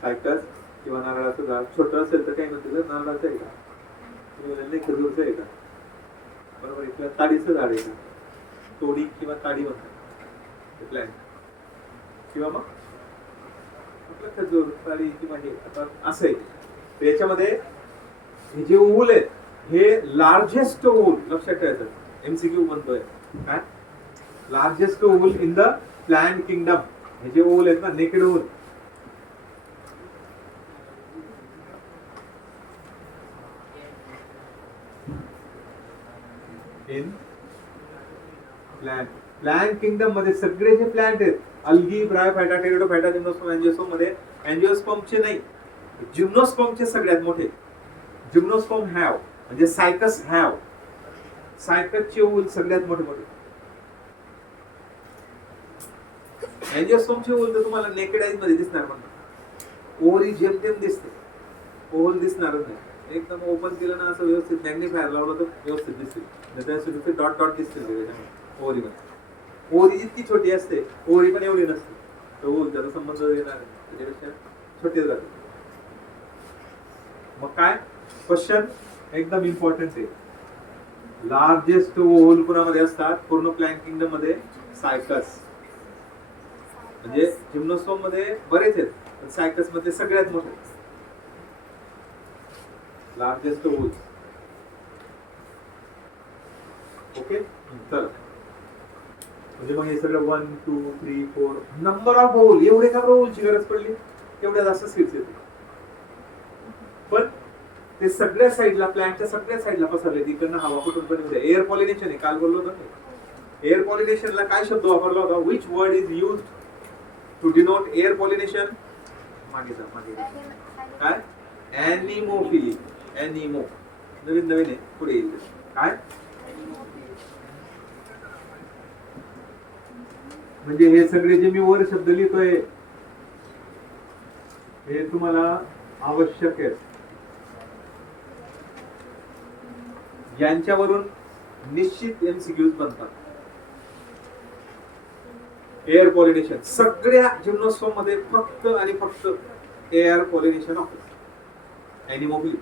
सायकस किंवा नारळाचं झाड छोटं असेल तर काही म्हणते नारळाचं आहे का, नाही खजूरचं आहे का, बरोबर आहे, किंवा ताडीचं झाड आहे का, तोडी किंवा ताडी म्हणतात प्लॅन्ट, किंवा मग आपलं खजूर ताडी किंवा हे आता असं आहे. तर याच्यामध्ये हे जे ऊल आहेत हे लार्जेस्ट ऊल लक्षात ठेवायचं. एमसीक्यू म्हणतोय काय, largest wool in the plant kingdom. हे जे ऊल आहेत ना, naked wool, in plant kingdom मध्ये सगळे जे प्लांट आहेत, algae, Bryophyta, Pteridophyta, gymnosperm, angiosperm मध्ये अँजिओस्पर्मचे नाही, जिम्नोस्पर्मचे सगळ्यात मोठे. जिम्नोस्पर्म हॅव म्हणजे सायकस हॅव, सायकसचे ऊल सगळ्यात मोठे मोठे. अँजिओस्पर्मचे ऊल तर तुम्हाला नेकेड आईज मध्ये दिसणार पण ओरी जेमतेम दिसते, ओल दिसणारच नाही. एकदम ओपन केलं ना असं व्यवस्थित मॅग्निफायर लावलं तर व्यवस्थित दिसतील, डॉट डॉट दिसतील त्याच्यामध्ये ओरी मध्ये. ओरी जितकी छोटी असते ओरी पण एवढी नसते, तर ओल त्याचा संबंध येणार त्याच्यापेक्षा छोटे जाते. मग काय क्वेश्चन एकदम इम्पॉर्टंट आहे. लार्जेस्ट ओल कुणामध्ये असतात, पूर्ण प्लांट किंगडम मध्ये सायकस. म्हणजे जिम्नोस्पर्म मध्ये बरेच आहेत पण सायकस मध्ये सगळ्यात मोठे, लार्जेस्ट ओल. ओके चला, म्हणजे मग हे सगळं 1 2 3 4 नंबर ऑफ ओल, एवढे का ओलची गरज पडली, एवढ्या जास्त स्किल्स येते. पण ते सगळ्या साईडला, प्लॅन्टच्या सगळ्या साईडला पसरले, तिकडनं हवा कुठून पण येते. एअर पॉलिनेशन आहे, काल बोललो होतो. एअर पॉलिनेशनला काय शब्द वापरला होता, which word is used to denote air pollination, मागे काय, ॲनिमोफिली. ॲनिमो नवीन आहे, पुढे येईल काय, म्हणजे हे सगळे जे मी वर शब्द लिहितोय हे तुम्हाला आवश्यक आहे. यांच्यावरून निश्चित एमसीक्यूज बनतात. एअर पॉलिनेशन सगळ्या जिम्नोस्पर्म मध्ये फक्त आणि फक्त एअर पॉलिनेशन होतं. ॲनिमोफिली.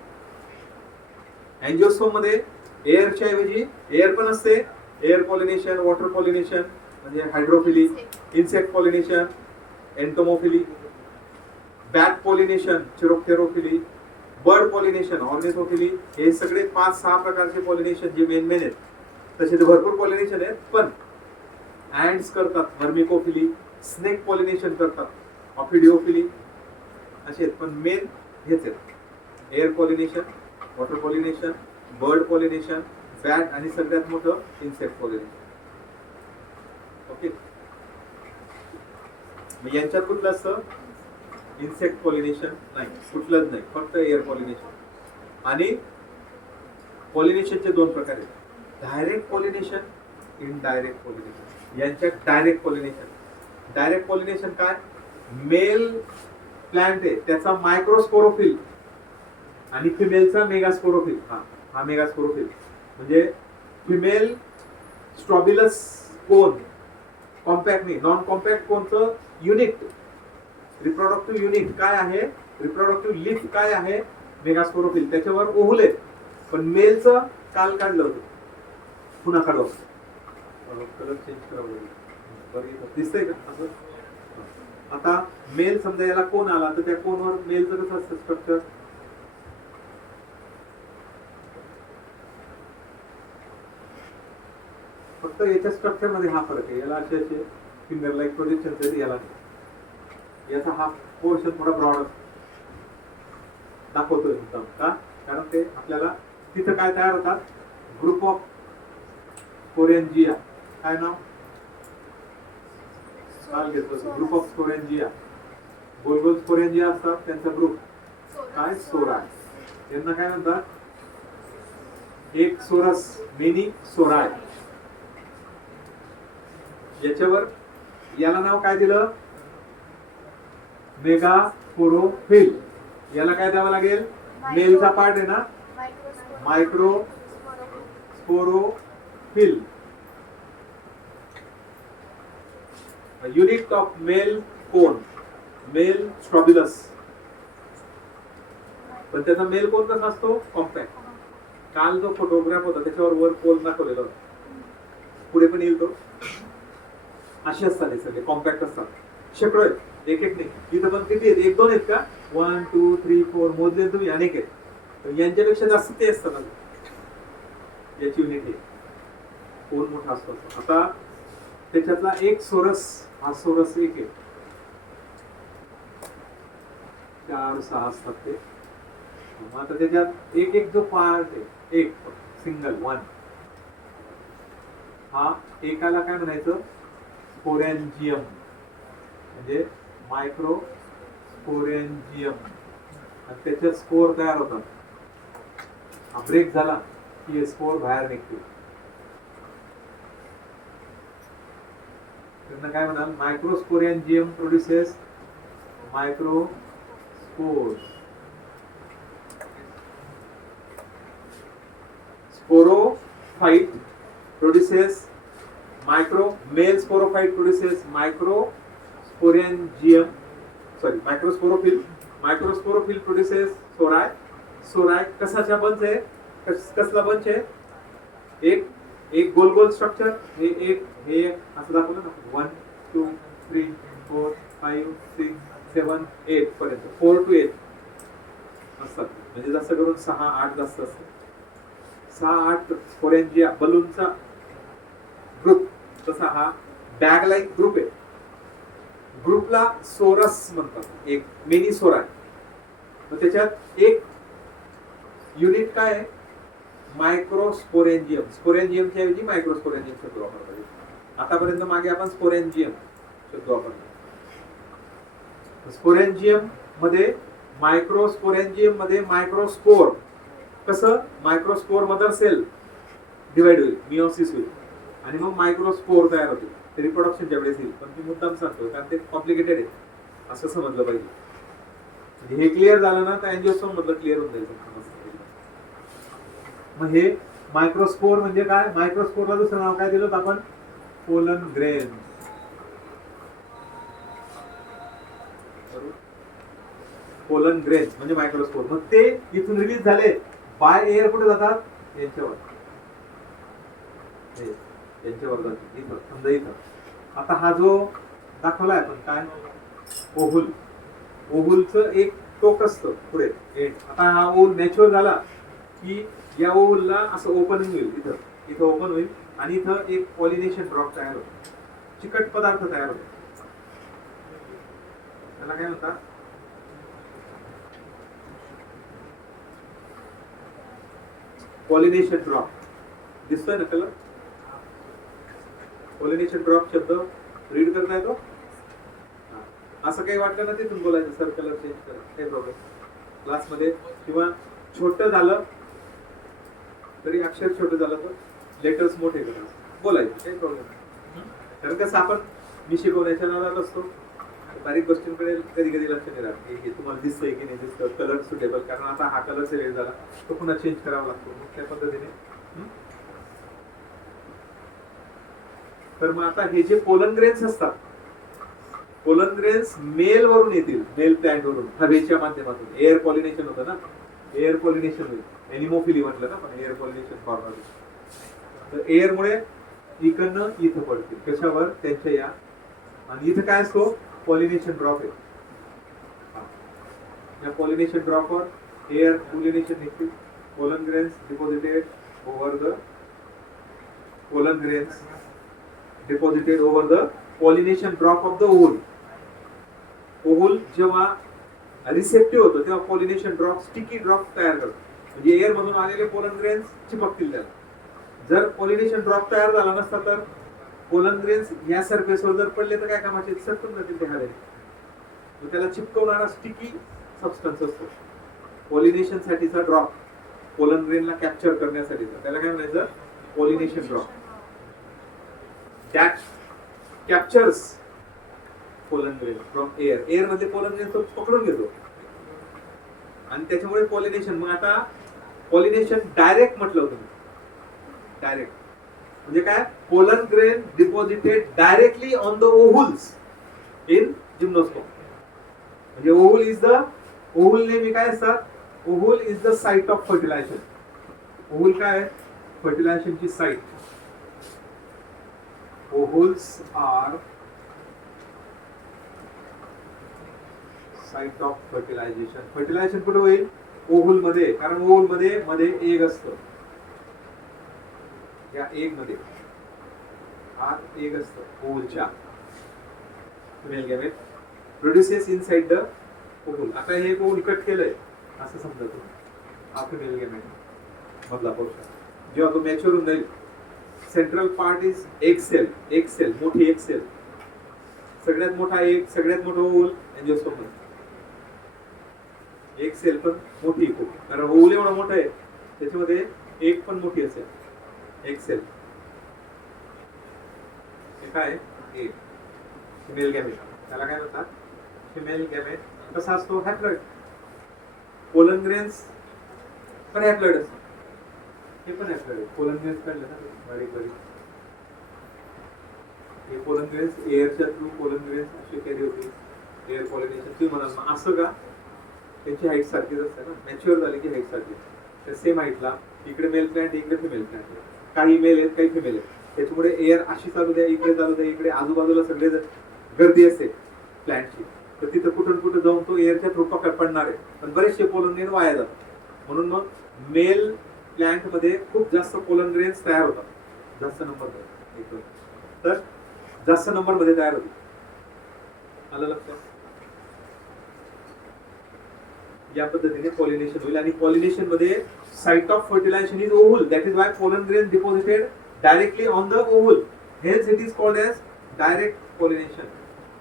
अँजिओस्पर्म मध्ये एअरच्या ऐवजी एअर पण असते. एअर पॉलिनेशन, वॉटर पॉलिनेशन म्हणजे hydrophily, insect pollination, entomophily, bat pollination, chiropterophily, bird pollination, ornithophily. हे सगळे 5-6 प्रकारचे पॉलिनेशन जे मेन आहेत. तसे ते भरपूर पॉलिनेशन आहेत, पण ऍंड्स करतात वर्मिकोफिली, स्नेक पॉलिनेशन करतात ऑफिडिओफिली, असे आहेत. पण मेन हेच आहेत, air pollination, water pollination, bird pollination, bat आणि सगळ्यात मोठं इन्सेक्ट पॉलिनेशन. ओके, मग यांच्यात कुठलं असतं, इन्सेक्ट पॉलिनेशन नाही, कुठलंच नाही, फक्त एअर पॉलिनेशन. आणि पॉलिनेशनचे 2 प्रकार आहेत, डायरेक्ट पॉलिनेशन, इनडायरेक्ट पॉलिनेशन. यांच्यात डायरेक्ट पॉलिनेशन. डायरेक्ट पॉलिनेशन काय, मेल प्लांट आहे त्याचा मायक्रोस्पोरोफिल आणि फिमेलचा मेगास्पोरोफिल. हा मेगास्पोरोफिल म्हणजे फिमेल स्ट्रॉबिलस कोन, कॉम्पॅक्ट नाही, नॉन कॉम्पॅक्ट कोनचं युनिट, रिप्रोडक्टिव्ह युनिट काय आहे, रिप्रोडक्टिव्ह लिफ काय आहे, मेगास्पोरोफिल. त्याच्यावर ओव्हल आहे. पण मेलचं काल काढलं होतं, पुन्हा काढलं होतं. कलर चेंज करावं लागेल, दिसतंय का असं. आता मेल समजा याला कोण आला तर त्या कोनवर मेलचं कसं असतं स्ट्रक्चर, फक्त याच्या स्ट्रक्चर मध्ये हा फरक आहे. याला असे फिंगर लाईक प्रोजेक्शन आहेत, याला याचा हा पोर्शन थोडा ब्रॉड दाखवतोय का, कारण ते आपल्याला तिथं काय तयार होतात, ग्रुप ऑफ स्पोरेंजिया. काय नाव काल घेतलं, group of sporangia. Goal goal sporangia असतात, त्यांचा ग्रुप काय, सोराय. यांना काय म्हणतात, एक सोरस, मेनी सोराय. याच्यावर याला नाव काय दिलं? मेगास्पोरोफिल. याला काय द्यावं लागेल? मेलचा पार्ट आहे ना, microsporophyll. Unit of male cone, male strobilus. पण त्याचा मेल कोन कसा असतो? कॉम्पॅक्ट. काल जो फोटोग्राफ होता त्याच्यावर वर कोन दाखवलेला होता, पुढे पण येईल तो. असे असतात हे सगळे कॉम्पॅक्ट असतात. शेकडो आहेत, एक एक नाही. इथं पण किती आहेत? एक दोन आहेत का? 1 2 3 4 मोजले तुम्ही, अनेक आहेत. तर यांच्यापेक्षा जास्त ते असतात. याची युनिट आहे, कोन मोठा असतो. आता त्याच्यातला एक सोरस, हा सोरस एक आहे, 4 6 असतात ते. आता त्याच्यात एक एक जो पार्ट आहे, एक सिंगल 1, हा एकाला काय म्हणायचं? स्पोरॅन्जियम, म्हणजे मायक्रो स्पोरॅन्जियम. आणि त्याच्यात स्पोर तयार होतात. हा ब्रेक झाला की स्पोर बाहेर निघते. त्यांना काय म्हणाल? मायक्रोस्पोरॅन्जियम produces मायक्रोस्पोर्स. Sporophyte produces male sporophyte produces microsporangium, microsporophyll. Microsporophyll produces sori. Sori कसाचा बंच आहे? कसला बंच आहे? एक गोल गोल स्ट्रक्चर. हे असं दाखवलं ना, 1 2 3 4 5 6 7 8 पर्यंत, 4 to 8 असतात. म्हणजे जास्त करून 6 8 जास्त असतात. 6 8 स्पोरॅन्जिया बलूनचा ग्रुप. तसा हा बॅग लाईक ग्रुप आहे. ग्रुपला सोरस म्हणतात, एक मिनी सोरा. मग त्याच्यात एक युनिट काय आहे? मायक्रोस्पोरॅन्जियम. स्पोरॅन्जियमच्या ऐवजी मायक्रोस्पोरॅन्जियम शब्द वापरतात. आतापर्यंत मागे आपण स्पोरॅन्जियम शब्द वापरला. स्पोरॅन्जियम मध्ये, मायक्रोस्पोरॅन्जियम मध्ये मायक्रोस्पोर. कसं? मायक्रोस्पोर मदर सेल डिवाइड होईल, मिओसिस होईल, आणि मग मायक्रोस्पोर तयार होतील. ते रिप्रोडक्शनच्या वेळेस येईल. पण मी मुद्दाम सांगतो कारण ते कॉम्प्लिकेटेड आहे, असं समजलं पाहिजे. हे क्लिअर झालं ना तर अँजिओस्पर्म मधलं क्लिअर होऊन जाईल. मग हे मायक्रोस्पोर म्हणजे काय? मायक्रोस्पोरला दुसरं नाव काय दिलं आपण? Pollen grain. पोलन ग्रेन म्हणजे मायक्रोस्पोर. मग ते इथून रिलीज झाले बाय एअर. कुठे जातात? यांच्यावर जातात, इथं समजा इथं. आता हा जो दाखवलाय आपण काय? ओव्हल. ओव्हलचं एक टोक असतं पुढे. आता हा ओव्हल मॅच्युअर झाला की या ओव्हलला असं ओपनिंग होईल, इथं ओपन होईल, आणि इथं एक पॉलिनेशन ड्रॉप तयार होतो, चिकट पदार्थ तयार होतो. त्याला काय म्हणतात? Pollination drop. दिसतोय ना कलर? पॉलिनेशन ड्रॉप शब्द रीड करता येतो? असं काही वाटलं ना तिथून बोलायचं, सर कलर चेंज करा, काही प्रॉब्लेम. क्लासमध्ये किंवा छोटं झालं तरी, अक्षर छोटं झालं तर लेटर्स मोठे करा, बोलायचं, काही प्रॉब्लेम नाही. कारण कसं आपण मी शिकवण्याच्या नादात असतो, बारीक गोष्टींकडे कधी कधी लक्ष नाही राहत. हे तुम्हाला दिसतंय की नाही दिसतं, कलर सुटेबल, कारण आता हा कलरचा वेळ झाला तो पुन्हा चेंज करावा लागतो. त्या पद्धतीने. तर मग आता हे जे पोलन ग्रेन्स असतात, पोलन ग्रेन्स मेल वरून येतील, मेल प्लांट वरून, हवेच्या माध्यमातून. एअर पॉलिनेशन होतं ना, एअर पॉलिनेशन होईल. एनिमोफिली म्हटलं ना पण एअर पॉलिनेशन फॉर्मर. तर एअरमुळे इकडनं इथं पडतील. कशावर? त्यांच्या या. आणि इथं काय असतो? पॉलिनेशन ड्रॉप आहे. या पॉलिनेशन ड्रॉपवर एअर पॉलिनेशन निघतील. Pollen grains deposited over the pollen grains deposited over the pollination drop of the oval. Oval जेव्हा रिसेप्टिव्ह होतं तेव्हा पॉलिनेशन ड्रॉप, स्टिकी ड्रॉप तयार करतो. म्हणजे एअर मधून आलेले पोलन ग्रेन्स चिपकतील त्याला. जर पॉलिनेशन ड्रॉप तयार झाला नसता तर पोलन ग्रेन्स या सरफेसवर जर पडले तर काय कामाचे? सरकून जातील ते हवेने. त्याला चिपकवणारा स्टिकी सबस्टन्स असतो. पॉलिनेशन साठीचा ड्रॉप, पोलन ग्रेनला कॅप्चर करण्यासाठीचा, त्याला काय म्हणायचं? Pollination drop. Captures pollen grain from air. Air मध्ये पोलन ग्रेन तो पकडून घेतो आणि त्याच्यामुळे पॉलिनेशन. मग आता पॉलिनेशन डायरेक्ट म्हटलं होतं, डायरेक्ट म्हणजे काय? Pollen grain deposited directly on the ovules in gymnosperm. म्हणजे ओव्हुल इज द, ओव्हुल नेहमी काय असतात? Ovule is the site of fertilization. Ovule काय? फर्टिलायझेशनची site. Ovules are site of fertilization. Fertilization कुठे होईल? ओव्हुल मध्ये, कारण ओव्हुल मध्ये एग असतं. या एग मध्ये आत एग असतं ओव्हुलच्या. Female gamete produces inside the ovule. आता हे ओव्हुल कट केलंय असं समजा तुम्ही, हा फिमेल गॅमेट मधला पोर्शन. जेव्हा तो मॅच्युअर होऊन जाईल, central part is egg cell. Egg cell, मोठी एग सेल, सगळ्यात मोठा एग, सगळ्यात मोठं ओव्हुल एंजिओस्पर्म. एक सेल पण मोठी खूप, कारण ओव्हुल एवढा मोठा आहे त्याच्यामध्ये एक पण मोठी असेल. एक सेल हे काय? एक फिमेल गॅमेट. त्याला काय म्हणतात? Female gamete. कसा असतो? हॅप्लॉइड. पोलन ग्रेन्स पण हॅप्लॉइड असतो. हे पण हॅप्लॉइड. पोलन ग्रेन्स काढलं ना बारीक बारीक, हे पोलन ग्रेन्स एअरच्या थ्रू पोलन ग्रेन्स असे कॅरी होते. एअर पॉलिनेशन तुम्ही म्हणाल असं का? त्यांची हाईट सारखीच असते ना, मॅच्युअर झाली की हाईट सारखी. तर सेम हाईटला इकडे मेल प्लांट, इकडे फिमेल प्लांट. काही मेल आहेत, काही फिमेल आहेत. त्याच्यामुळे एअर अशी चालू द्या, इकडे चालू द्या, इकडे आजूबाजूला सगळे गर्दी असते प्लांटची, तर तिथं कुठून कुठं जाऊन तो एअरच्या थ्रू पडणार आहे. पण बरेचसे पोलन ग्रेन वाया जातात. म्हणून मग मेल प्लांट मध्ये खूप जास्त पोलन ग्रेन्स तयार होतात, जास्त नंबर. तर जास्त नंबर मध्ये तयार होते. आलं लक्षात? या पद्धतीने पॉलिनेशन होईल. आणि पॉलिनेशन मध्ये site of fertilisation is ovule. That is why pollen grain deposited directly on the ovule. Hence it is called as direct pollination.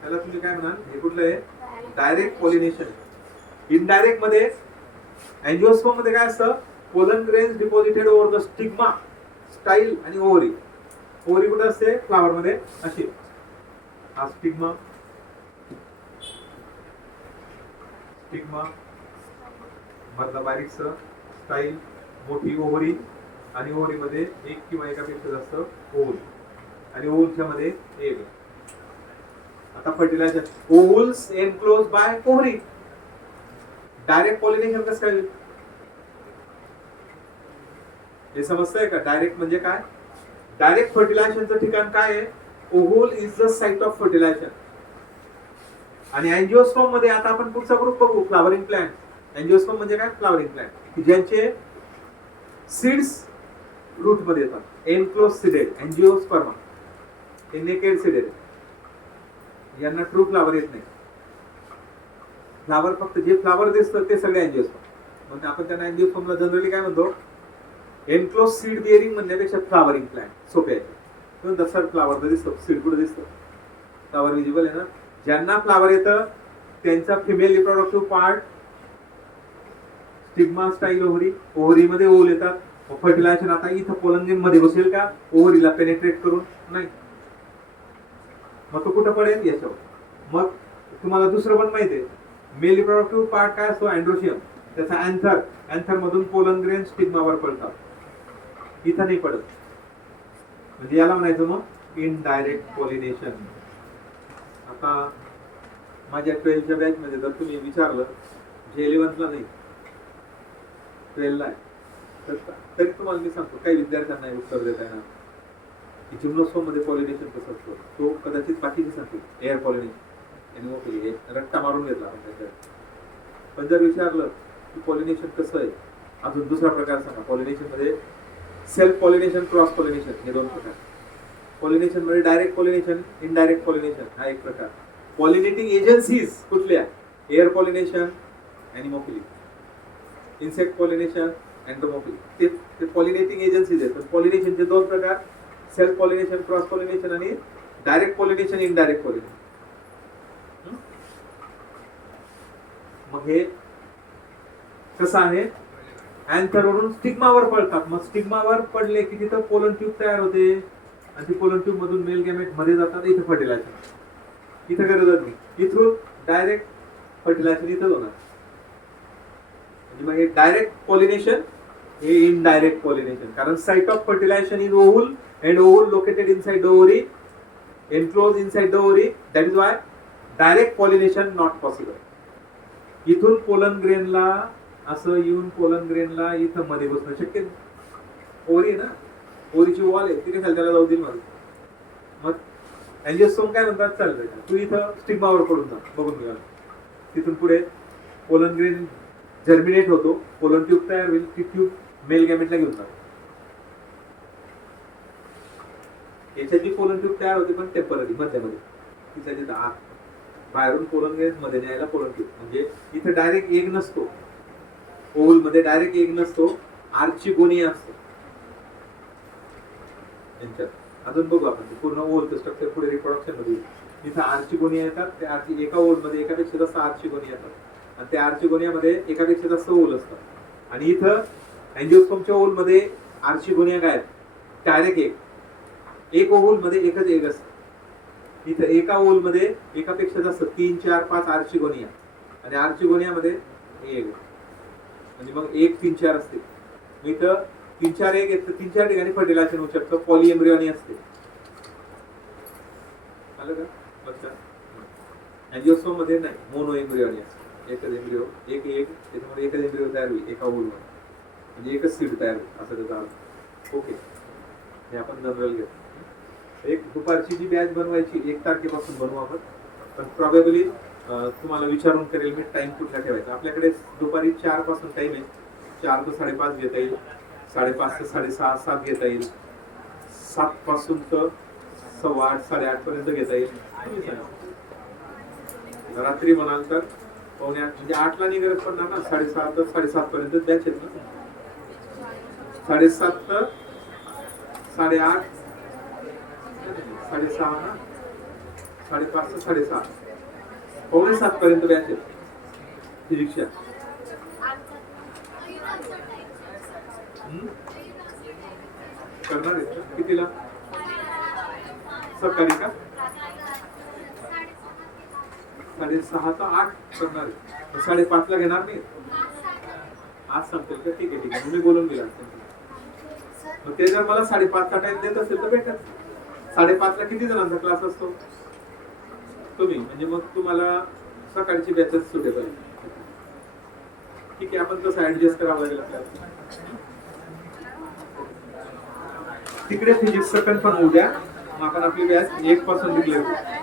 त्याला तुम्ही काय म्हणाल? हे कुठलं आहे? Direct pollination. इनडायरेक्ट मध्ये एंजिओस्पर्म मध्ये काय असतं? Pollen grains deposited over the stigma, style आणि ओव्हरी. ओव्हरी कुठे असते? फ्लावर मध्ये अशी. हा स्टिग्मा, स्टिग्मा मधला बारीकस, स्टाईल, मोठी ओव्हरी, आणि ओव्हरी मध्ये एक किंवा एकापेक्षा जास्त ओव्हुल, आणि ओव्हुलच्या मध्ये एग. आता fertilizer ovules enclose by ovary. Direct pollination कसं काय? हे समजतंय का? डायरेक्ट म्हणजे काय? डायरेक्ट फर्टिलायझेशनचं ठिकाण काय आहे? Ovule is the site of fertilization. आणि एंजिओस्पर्म मध्ये आता आपण पुढचा ग्रुप बघू, फ्लावरिंग प्लांट. एंजिओस्पर्म म्हणजे काय? फ्लावरिंग प्लांट, ज्यांचे सीड्स रूट मध्ये येतात. एनक्लोज सीडेड एंजिओस्पर्म, हे नेकेड सीडेड. यांना ट्रू फ्लावर येत नाही. फ्लावर फक्त जे फ्लावर दिसतं ते सगळे एंजिओस्पर्म. म्हणजे आपण त्यांना एंजिओस्पर्मला जनरली काय म्हणतो? एनक्लोज सीड बिअरिंग म्हणण्यापेक्षा फ्लावरिंग प्लांट सोपे आहे. दसर फ्लावर दिसतो, सीड कुठे दिसतो? फ्लावर विजिबल आहे ना. ज्यांना फ्लावर येतं त्यांचा female reproductive part stigma, style, ovary. Ovary मध्ये ओव्हुल येतात. फर्टिलायझेशन आता इथं पोलन ग्रेन मध्ये बसेल का? ओव्हरीला पेनेट्रेट करून नाही. मग तो कुठं पडेल? याच्यावर. मग तुम्हाला दुसरं पण माहिती आहे, मेल रिप्रोडक्टिव्ह पार्ट काय असतो? अँड्रोशियम. त्याचा अँथर, अँथर मधून पोलन ग्रेन स्टिग्मावर पडतात. इथं नाही पडत. म्हणजे याला म्हणायचं मग इनडायरेक्ट पॉलिनेशन. आता माझ्या 12th च्या बॅच मध्ये जर तुम्ही विचारलं, जे 11th ला नाही 12th ला आहे, तरी तुम्हाला मी सांगतो, काही विद्यार्थ्यांना उत्तर देता येणार की जिम्नोस्पर्म मध्ये पॉलिनेशन कसं असतं. तो कदाचित बाकीचे सांगतील एअर पॉलिनेशन, एनिमोफिली, रट्टा मारून घेतला आपण. पण जर विचारलं की पॉलिनेशन कसं आहे, अजून दुसरा प्रकार सांगा. पॉलिनेशन मध्ये सेल्फ पॉलिनेशन, क्रॉस पॉलिनेशन, हे दोन प्रकार. पॉलिनेशन मध्ये डायरेक्ट पॉलिनेशन, इनडायरेक्ट पॉलिनेशन हा एक प्रकार. पॉलिनेटिंग एजन्सीज कुठल्या? Air pollination, anemophily. Insect pollination, endomophily. ते पॉलिनेटिंग एजन्सीज आहेत. पॉलिनेशनचे दोन प्रकार, सेल्फ पॉलिनेशन, क्रॉस पॉलिनेशन, आणि डायरेक्ट पॉलिनेशन, इनडायरेक्ट पॉलिनेशन. मग हे कसं आहे? अँथर वरून स्टिग्मावर पडतात. मग स्टिग्मावर पडले की तिथं पोलन ट्यूब तयार होते, आणि ती पोलन ट्यूब मधून मेल गॅमेट मध्ये जातात, इथं फर्टिलायझेशन. इथं गरजच नाही, इथून डायरेक्ट फर्टिलायझेशन इथं होणार. म्हणजे मग हे डायरेक्ट पॉलिनेशन, हे इनडायरेक्ट पॉलिनेशन. कारण site of fertilisation is ovule and ovule located inside the ovary, enclosed inside the ovary. That is why direct pollination not possible. इथून पोलन ग्रेनला असं येऊन पोलन ग्रेनला इथं मध्ये बसणं शक्य नाही. ओव्हरी आहे ना, ओव्हरीची वॉल आहे, ती काय त्याला जाऊ देईल मला. मग अँजिओस्पर्म काय म्हणतात, चल बेटा तू इथं स्टिग्मावर पडून जा, बघून घ्या. तिथून पुढे पोलन ग्रेन जर्मिनेट होतो, पोलन ट्यूब तयार होईल, ती ट्यूब मेल गॅमेटला घेऊन जातो. याच्याची पोलन ट्यूब तयार होते पण टेम्पररी मध्यामध्ये, तिच्या तिथं आत बाहेरून पोलन ग्रेन मध्ये न्यायला पोलन ट्यूब. म्हणजे इथं डायरेक्ट एग नसतो, ओव्हल मध्ये डायरेक्ट एग नसतो, आर्चिगोनिया असतो यांच्यात. अजून बघू आपण पूर्ण ओव्हलचं स्ट्रक्चर पुढे रिप्रोडक्शन मध्ये. इथं आर्चिगोनिया येतात, ते एका ओव्हल मध्ये एकापेक्षा जास्त आर्चिगोनिया येतात आणि त्या आर्चिगोनिया मध्ये एकापेक्षा जास्त ओव्हल असतात. आणि इथं अँजिओस्पर्मच्या ओव्हल मध्ये आर्चिगोनिया काय, डायरेक्ट एक ओव्हल मध्ये एकच एग असतं. इथं एका ओव्हल मध्ये एकापेक्षा जास्त 3, 4, 5 आर्चिगोनिया आणि आर्चिगोनिया मध्ये एग. म्हणजे मग 1, 3, 4 असते. इथं 3, 4 एग येतं, 3, 4 ठिकाणी फर्टिलायझेशन होऊ शकतं. पॉलीएम्ब्रियॉनी असते. आलं का लक्षात? अँजिओस्पर्म मध्ये नाही, मोनो एम्ब्रियॉनी असते. एकच एम्ब्रियो, एक एग, त्याच्यामध्ये एकच एम्ब्रियो तयार होईल एका ओव्हल मध्ये, म्हणजे एकच सीड तयार होईल असं त्याचा अर्थ. ओके, हे आपण जनरल घेऊ. एक दुपारची जी बॅच बनवायची 1 तारखेपासून बनवू आपण, पण प्रॉबेबली तुम्हाला विचारून करेल मी टाइम कुठला ठेवायचा. आपल्याकडे दुपारी 4 पासून टाइम आहे. 4 ते 5:30 घेता येईल, 5:30 ते 6:30, 7 घेता येईल, 7 पासून तर 8:15, 8:30 पर्यंत घेता येईल. रात्री म्हणाल तर 8:45, म्हणजे 8ला नाही गरज पडणार ना, 6:30 तर 7:30 पर्यंत बॅच आहेत ना. 7:30 तर 8:30, 6:30 ना, 5:30 ते 6:30, 6:45 पर्यंत बॅच आहे फिजिक्सच्या. करणार आहे कितीला? सकाळी का? 6:30 ते 8 करणार आहे. 5:30ला घेणार नाही आज संपेल का? ठीक आहे ठीक आहे, मी बोलून गेला. मग ते जर मला 5:30चा टाइम देत असेल तर बेटर. 5:30ला किती जणांचा क्लास असतो तुम्ही, म्हणजे मग तुम्हाला सकाळची बॅचेस सुटेबल. ठीक आहे, आपण तसं ऍडजस्ट करावं लागेल आपल्याला. तिकडे फिजिक्स सेकंड पण होऊ द्या, मग आपण आपली बॅच 1 पासून डिक्लेअर करू.